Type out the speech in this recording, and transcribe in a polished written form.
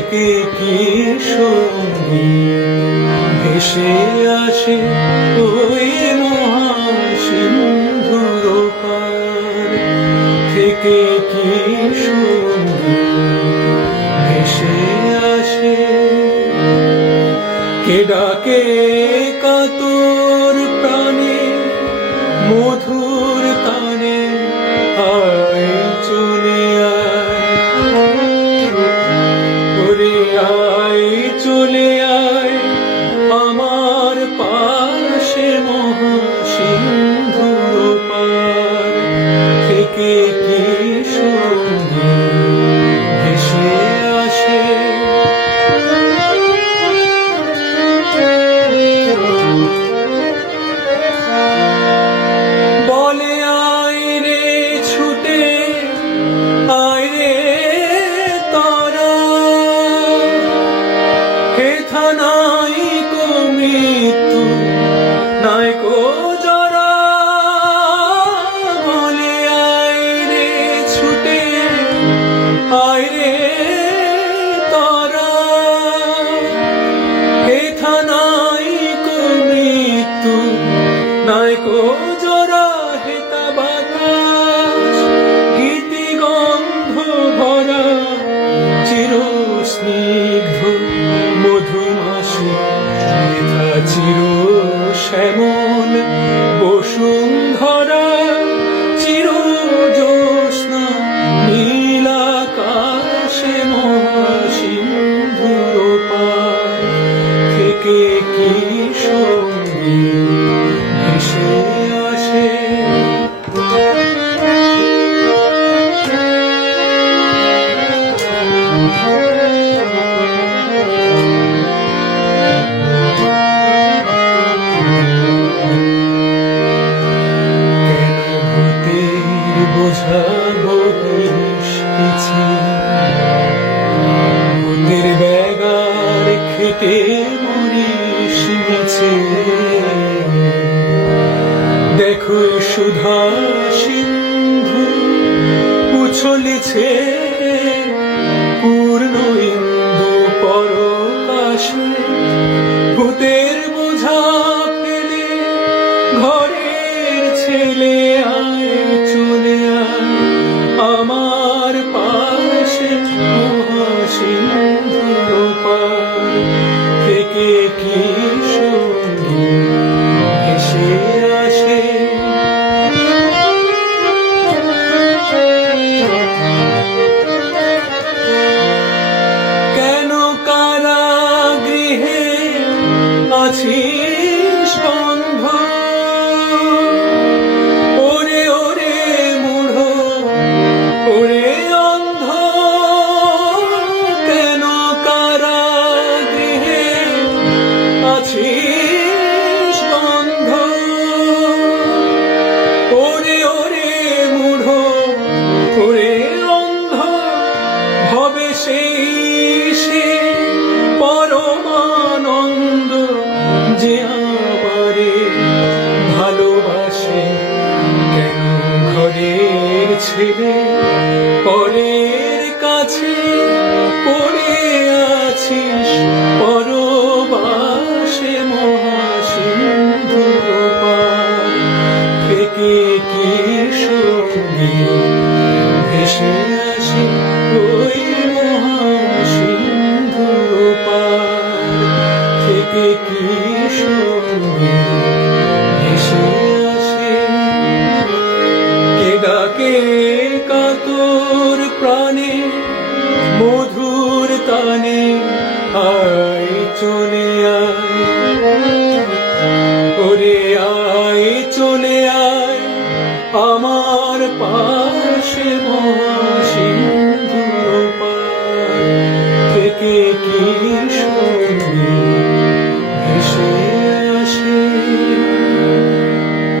থেকে কি সঙ্গী ভেসে আসে ওই মহাসিন্ধুর পার থেকে কি সঙ্গী ভেসে আসে কে ডাকে কাতর প্রাণে মধুর তানে আয় চলে আয় চলে আয় আমার পাশে মহাসিন্ধুর পার থেকে কি সঙ্গী ভেসে আসে বলে আয় রে ছুটে আয় রে নাই কো মৃত্যু নাই কো জরা বলে আয় রে ছুটে আয় রে তারা হেথা নাই কো মৃত্যু নাই কো জরা হেতা বাতাস গীতি গন্ধ ভরা চির স্নিগ্ধ মধুমাসে মেধা চির শ্যামল বসুন্ধরা চির জ্যোৎস্না নীলাকাশে মহাসিন্ধুর পার থেকে কি সঙ্গী ভেসে আসে ভূতের ব্যাগার খেটে মরিস মিছে দেখো সুধা সিন্ধু উছলেছে পূর্ণ ইন্দু পরকাশে ভূতের বোঝা ফেলে ঘরের ছেলে আয় চলে আয় আমার পাশে মহাসিন্ধুর পার থেকে কি সঙ্গী ভেসে আসে কেন কারাগৃহে আছিস বন্ধ ওরে ওরে মূঢ় ওরে অন্ধ কেন কারাগৃহে আছিস বন্ধ ওরে ওরে মূঢ় ওরে অন্ধ ভবে সেই সে পরমানন্দ যে আমারে ভালোবাসে কেন ঘরের ছেলে পরের কাছে পড়ে আছিস পরবাসে মহাসিন্ধুর পার থেকে কি সঙ্গী ভেসে আসে ওই মহাসিন্ধুর পার থেকে কি সঙ্গী